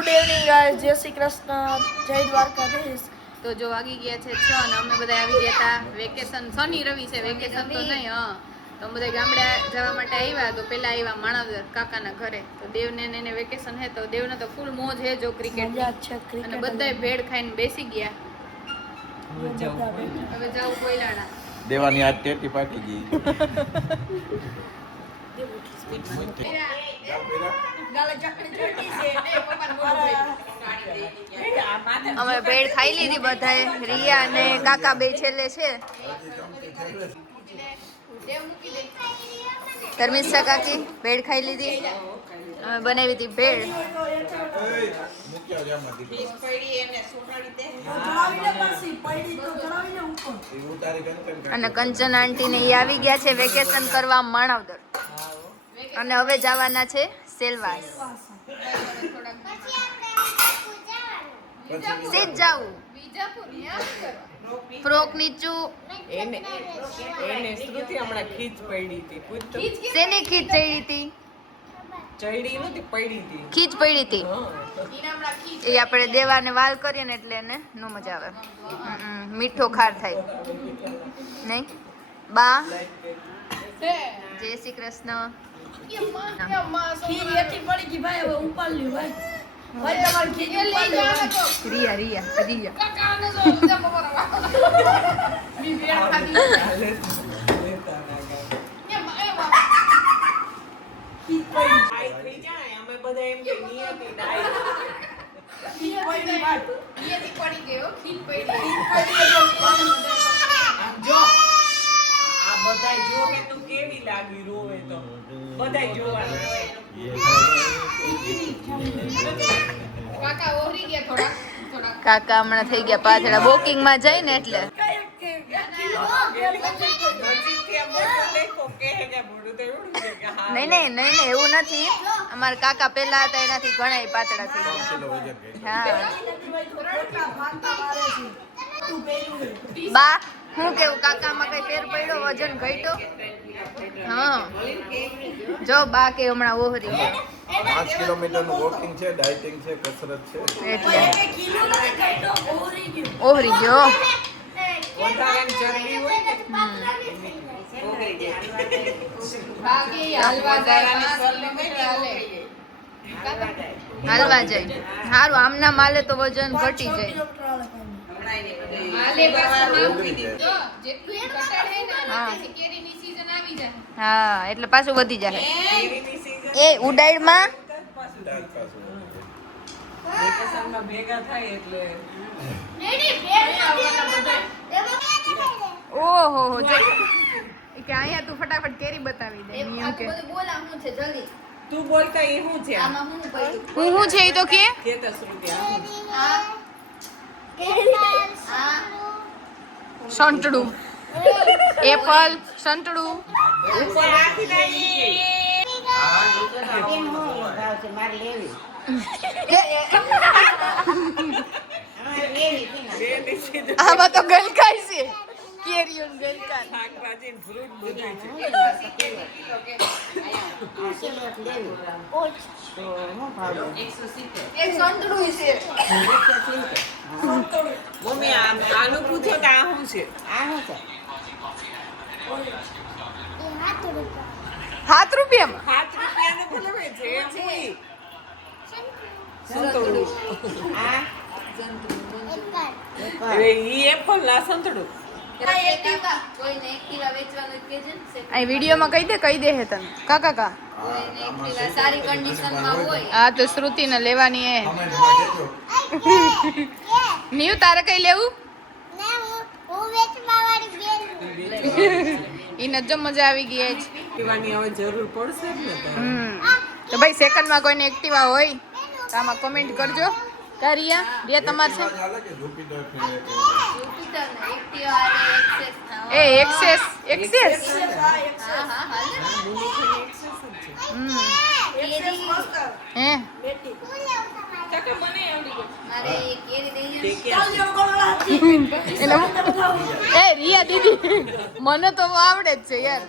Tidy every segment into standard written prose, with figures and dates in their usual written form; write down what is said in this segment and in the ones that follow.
Good evening guys, જય શ્રી કૃષ્ણ, જય દ્વારકાધીશ. તો જો વાગી ગયા છે 6 અને અમે બધા આવી ગયા હતા વેકેશન. શનિ રવિ છે, વેકેશન તો નહીં. હા, તો અમે બધા ગામડે જવા માટે આવ્યા. તો પેલા આવ્યા માણાવદર કાકાના ઘરે. તો દેવને એને વેકેશન હે તો દેવને તો ફૂલ મોજ હે જો ક્રિકેટ અને બધાય ભેળ ખાઈને બેસી ગયા. હવે જાવ કોઈલાણા. દેવાની આ ટેટી પાકી ગઈ. અમે ભેળ ખાઈ લીધી બધાએ. રિયા અને કાકા બે છેલ્લે છે. ધર્મિષ્ઠા કાકી ભેળ ખાઈ લીધી. અમે બનાવી હતી ભેળ. અને કંચન આંટી ને એ આવી ગયા છે વેકેશન કરવા માણાવદર. અને હવે જવાના છે સેલવાસ. સીધ જાવું ફ્રોક નીચું. એને શ્રુતિ હમણાં ખીચ પડી હતી. શેની ખીચ ચડી હતી? ચડી નતી, પડી હતી. ખીચ પડી હતી. એ આપણે દેવાને વાલ કરીએ ને એટલે એને નો મજા આવે. મીઠો ખાર થાય નહીં. બા જય શ્રી કૃષ્ણ. રિયા રિયા કેવી લાગી રોવે તો બધાય જોવાનું. કાકા હમણાં થઈ ગયા પાછળ વોકિંગ માં જાય ને એટલે. નહીં નહીં નહીં એવું નથી. અમારા કાકા પેલા હતા એનાથી ઘણા પાતળા થઈ ગયા. હા બા હું કેવું કાકામાં કઈ ફેર પડ્યો? વજન ઘટ્યો? હા જો બા કે હમણાં ઓહરી ગયા. 5 કિલોમીટરનું વોકિંગ છે, ડાયટિંગ છે, કસરત છે. એટલે ઓહરી ગયો. હાલવા જાય સારું. આમના માલે તો વજન ઘટી જાય. હા એટલે પાછું વધી જાય. એ ઉડાઈડમાં ભેગા થાય એટલે ઓહો કે અહીંયા તું ફટાફટ કેરી બતાવી દે. એમ કે તું બોલતા એ શું છે? હું છે એ તો કે સંતડું એપલ સંતડું. આમાં તો ગલકાય છે. કેરીઓ ગલકા શાકભાજી ફ્રૂટ બધું છે. એક સંતડું છે. મમ્મી આનું પૂછો તો આ શું છે? 7 રૂપિયામાં 7 રૂપિયાનું બોલવે છે. સંતોડું. ઈ એપલ ના સંતોડું. આ વિડીયોમાં કહી દે હે તને કાકા કા. સારી કન્ડિશનમાં હોય આ તો શ્રુતિ ને લેવાની હે. નીવ તારે કઈ લેવું? ઈને જો મજા આવી ગઈ છે. પીવાની હવે જરૂર પડશે ને તો ભાઈ સેકન્ડમાં કોઈને એક્ટિવા હોય તો આમાં કોમેન્ટ કરજો. રિયા તમારે છે એ એક્સેસ એક્સેસ. હે એ રિયા દીદી મને તો આવડે જ છે યાર.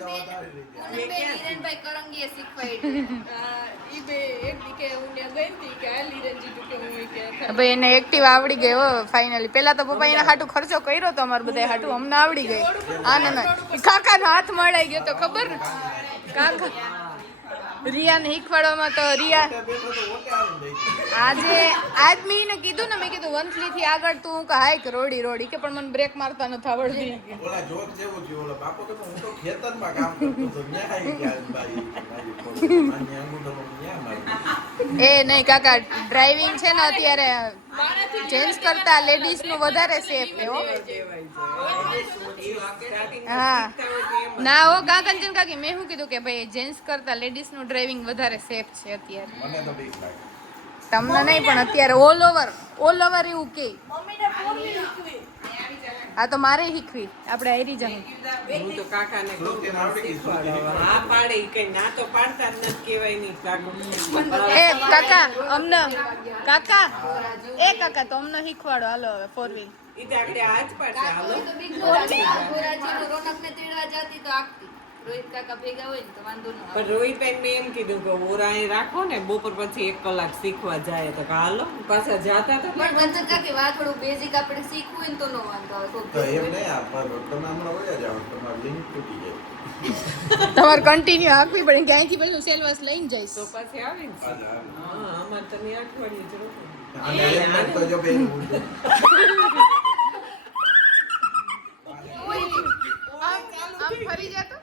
કરંગીએ શીખવાડ્યું. ઈ બે એક દી કે હું ત્યાં ગઈ હતી કે આ લીરનજી કે હું ભાઈ એને એક્ટિવ આવડી ગઈ હો ફાઇનલી. પેલા તો પપ્પા એના હાટું ખર્ચો કર્યો તો અમારે બધા હાટું, અમને આવડી ગઈ. આનંદ કાકાનો હાથ મળાઈ ગયો તો ખબર ને કાકા રિયાને શીખવાડવામાં તો રિયા આજ મેં એને કીધું ને, મેં કીધું વંથલી થી આગળ તું હાઈક રોડી રોડી કે પણ મને બ્રેક મારતા નથી આવડતી. ઓલા જોક જેવું થયું. ઓલા બાપો તો હું તો ખેતરમાં કામ કરતો હતો, ન્યા આવી ગયા બાઈ એ નહીં કાકા, ડ્રાઇવિંગ છે ને અત્યારે જેન્ટ્સ કરતા લેડીઝ નું વધારે સેફ છે હો. હા ના હો કાંચન કાકી, મેં શું કીધું કે ભાઈ જેન્ટ્સ કરતા લેડીઝ નું ડ્રાઇવિંગ વધારે સેફ છે અત્યારે. મને તો બીક લાગે. તમને નહીં પણ અત્યારે ઓલ ઓવર એવું કે. આ તો મારે શીખવી, આપણે હારી જવું. હું તો કાકાને હા પાડે કઈ ના તો પાડતા જ નથી કહેવાય નહીં એ કાકા અમને કાકા તો અમને શીખવાડો હાલો હવે 4 વ્હીલ. ઈ તો આપણે આજ પાડશે હાલો. પણ રોહિતબેન મેં એમ કીધું કે ઓરાએ રાખો ને બપોર પછી 1 કલાક શીખવા જાય તો હાલો પાછા જાતા તો તો એમ નહીં આ પર તમે હમણાં વયા જાઓ, તમારી લિંક તૂટી જાય. તમારે કન્ટિન્યુ આપવી પડે કે અહીંથી પેલું સેલવાસ લઈને જઈશ. તો પછી આવે ને હા અમાર તમે અઠવાડિયે જ રોકો. અને એક મિનિટ તો જો બેન ઉડે. આમ ફરી જતો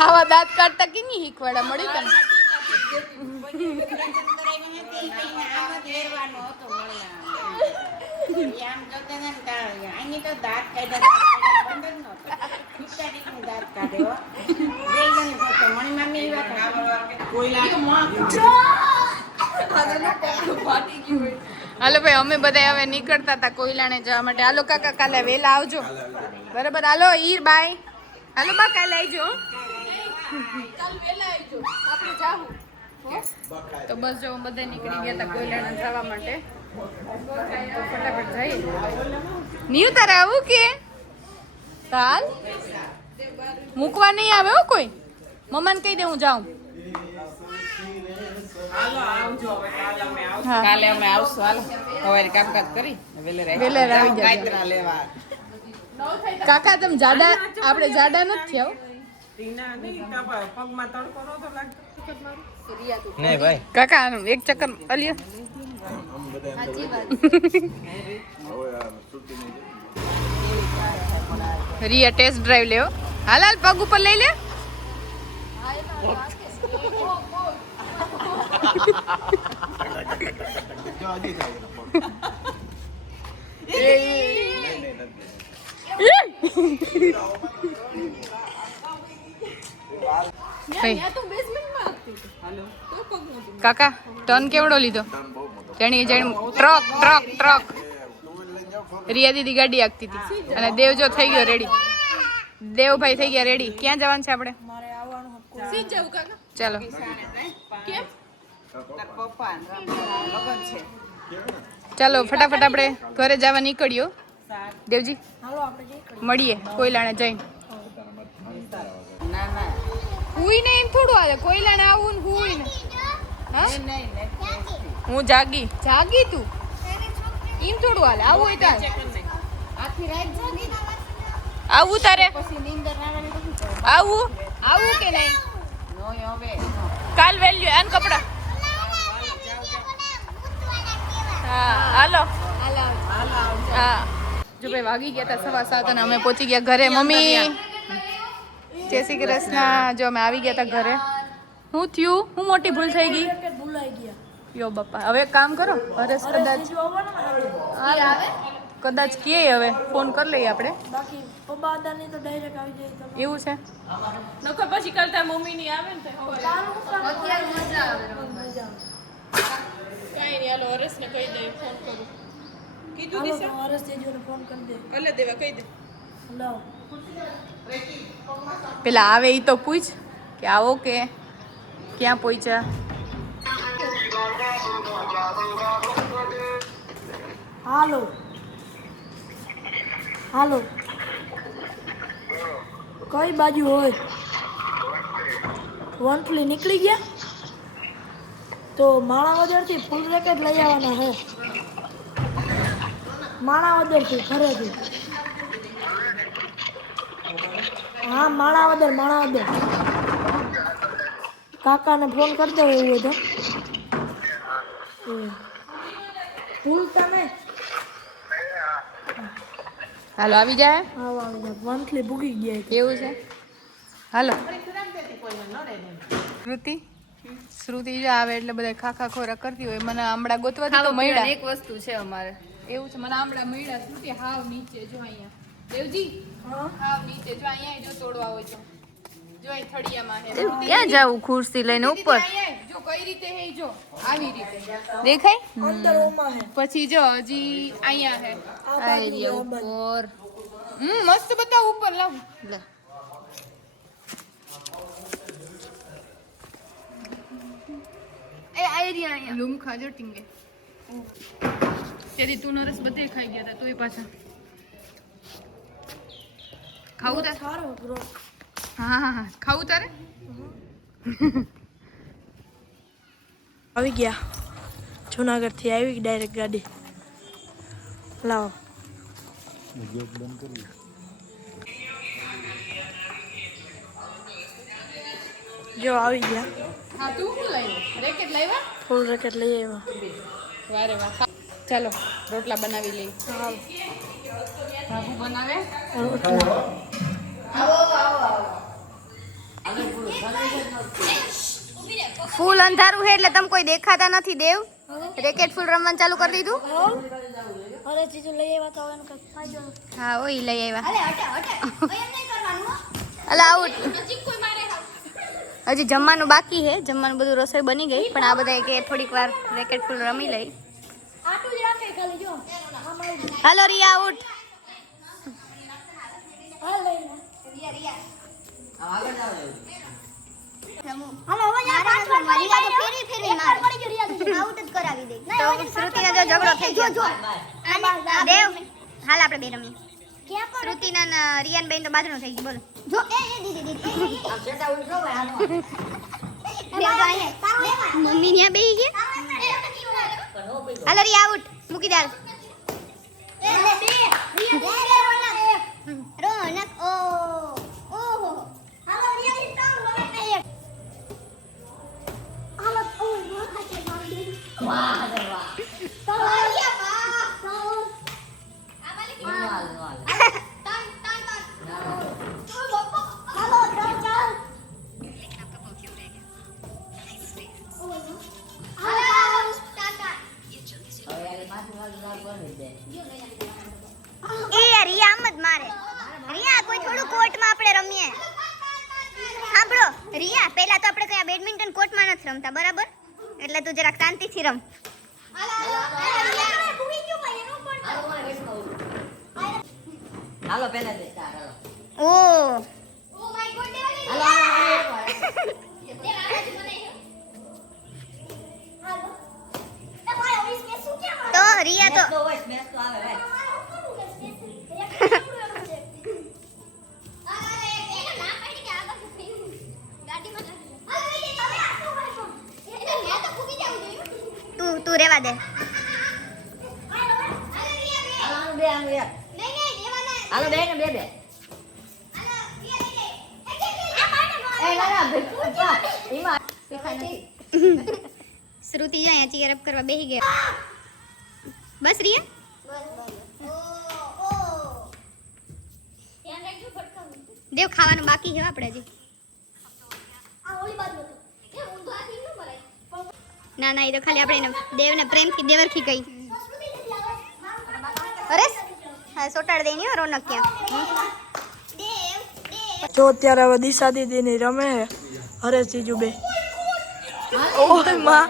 આવા દાંત કાઢતા કે નહીં શીખવાડા મળી તને? હાલો ભાઈ અમે બધા હવે નીકળતા હતા કોયલાને જવા માટે. હાલો કાકા કાલે વેલા આવજો બરાબર. હાલો ઈર બાય. હાલો બા કાલે આવજો. તો બસ જો બધા નીકળી ગયા હતા કોયલાને જવા માટે. તો ફટાફટ જઈએ. નહીં તારે આવું કે કાલ મૂકવા નહીં આવે હો કોઈ. મમ્માને કહી દે હું જાઉં. હાલો આવજો હવે કાલે અમે આવશું. હા કાલે અમે આવશું. હાલો સવારે કામકાજ કરી વેલેર આવી જજો. કાયતરા લેવા. કાકા તમે જાડા આપણે જાડા નથી થયા હો. ટીના નહીં તાપા પગમાં તડકો નતો લાગતો. નહીં ભાઈ કાકા આનું એક ચક્કર અલિયો. આમ બધા હવે આ તૂટી નહીં જાય. રિયા ટેસ્ટ ડ્રાઈવ લેવો. હાલ હાલ પગ ઉપર લઈ લે. જો હજી થાય એનો પગ. કાકા ટર્ન કેવડો લીધો? જણી ટ્રક ટ્રક ટ્રક. રિયા દીદી ગાડી આંકતી હતી અને દેવ જો થઈ ગયો રેડી. દેવભાઈ થઈ ગયા રેડી. ક્યાં જવાનું છે આપણે? ચાલો. પપ્પા લગન છે. ચાલો ફટાફટ આપણે ઘરે જવા નીકળ્યો. દેવજી મળીએ કોયલાને જઈને. ના ના હુઈ ને એમ થોડું હાલે. કોયલાને આવું ને હુઈ ને. હા નહીં હું જાગી તું એમ થોડું હાલે. આવું હોય તારે આખી રાત જાગી આવું તારે પછી નીંદર આવવાની તો શું કરું? આવું કે નહીં? નોય હવે કાલ વેલ્યુ આન કપડા. હા હાલો. હા જો ભાઈ વાગી ગયા હતા 7:15 અને અમે પહોંચી ગયા ઘરે. મમ્મી જય શ્રી કૃષ્ણ. જો અમે આવી ગયા હતા ઘરે. શું થયું? હું મોટી ભૂલ થઈ ગઈ? ભૂલાઈ ગયા. યો બાપા હવે એક કામ કરો. હરેશ કદાચ કે હવે ફોન કરી લઈએ આપણે. બાકી પપ્પા હતા નહીં તો ડાયરેક્ટ આવી જાય તો એવું છે. નકર પછી કરતા મમ્મી ની આવે ને તો અત્યારે મજા આવે કાંઈ નહીં હાલો હરેશને કહી દે ફોન કરું. કીધું હાલો દિશા તો હરેશ તેજોને ફોન કરી દે. કલે દેવા કહી દે. લાવ પેલા આવે એ તો પૂછ કે આવો કે ક્યાં પહોંચ્યા. હાલો હાલો કઈ બાજુ હોય વંથલી નીકળી ગયા તો માણાવદરથી ફૂલ રેકેટ લઈ આવવાના છે માણાવદરથી ઘરેથી હા માણાવદર કાકાને ફોન કરી દો એવું હોય તો ભૂલતા નહીં હાલો આવી જાય વંથલી ભૂગી ગયા કેવું છે હાલો શ્રુતિ જો આવે એટલે બધા ખાખા ખોરા કરતી હોય મને આમળા ગોતવા તો મળ્યા એક વસ્તુ છે અમારે એવું છે મને આમળા મળ્યા શ્રુતિ હાવ નીચે જો અહીંયા દેવજી હાવ નીચે જો અહીંયા જો તોડવા હોય તો જો અહીં થડિયામાં હે ક્યાં જાવું ખુરશી લઈને ઉપર જો કઈ રીતે હે જો આવી રીતે દેખાય અંદર ઓમાં હે પછી જો હજી અહીંયા હે આ બાજુ ઉપર મસ્ત બતાવ ઉપર લાવ એ આઈડિયા અહીંયા લૂમ ખાજો ટીંગે તેથી તું નરસ બધે ખાઈ ગયા હતા તોય પાછા ખાવું તારે સારો બ્રો હા ખાવું તારે આવી ગયા જુનાગઢથી આવી ડાયરેક્ટ ગાડી લાવો જો આવી ગયા હા તું શું લાવ્યો રેકેટ લાવ્યા ફૂલ રેકેટ લઈ આવ્યા વારે વાહ ચાલો રોટલા બનાવી લઈ બાબુ બનાવે ફૂલ અંધારું છે એટલે તમે કોઈ દેખાતા નથી દેવ રેકેટ ફૂલ રમવાનું ચાલુ કરી દીધું અરે ચીજું લઈ આવ્યા તો હવે એનો કંઈક ફાયદો હા ઓય લઈ આવ્યા અલા આઉટ હજી જમવાનું બાકી છે જમવાનું બધું રસોઈ બની ગઈ પણ આ બધા કે થોડીક વાર રેકેટ ફૂલ રમી લઈ આટલું જ રાખે ખાલી જો હાલો રિયા આઉટ હા લઈ લે હાલો હવે યાર પાછળ મારી વાત ફેરી ફેરી માર પડી ગયો રિયા આઉટ જ કરાવી દે તો શ્રુતિનો જો ઝઘડો થઈ ગયો દેવ હાલ આપણે બે રમીએ ક્યાં પર શ્રુતિના ને રિયાન બેન તો બાજુનો થઈ ગયું બોલો જો એ દીદી આ બેટા ઉલટો હોય હાલો મમ્મી ન્યા બેહી ગયા હાલો રિયા આઉટ મૂકી દે હાલ રોનક ઓ ઓહો હાલો રિયા ની ટંગ મને એક હાલો ઓ ખાતે મારી વાહ વાહ તો રિયા વાહ તો આ વાલી ટંગ હાલો ચાલ ચાલ એ રિયા આમ જ મારે રિયા કોઈ થોડું કોર્ટમાં આપણે રમીએ સાંભળો રિયા પહેલા તો આપણે કયા બેડમિન્ટન કોર્ટમાં નથી રમતા બરાબર એટલે તું જરાક શાંતિથી રમ હાલો પેલા દે ઓ ઓ માય ગોડ દેવાની હાલો એ ભાઈ હવે इसमें શું क्या તો રિયા તો મેચ તો આવે ભાઈ તું રેવા દે હાલો બે આમ યાર હાલો બે ને બે એ ના ના એમાં શ્રુતિ જો અહીંયા ચીર અપ કરવા બેહી ગયા બસ રિયા દેવ ખાવાનું બાકી છે આપણે હજી ના ના એ તો ખાલી આપણે દેવને પ્રેમથી દેવરખી કહી અરે હા સોટાડ દઈ ની રોનક ક્યાં જો અત્યારે હવે દિશા દીદીની રમે હરે ચીજુ બે ઓય માં